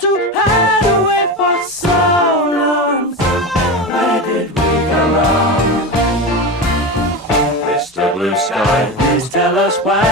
to hide away for so long. Where did we go wrong? Mr. Blue Sky, please tell us why.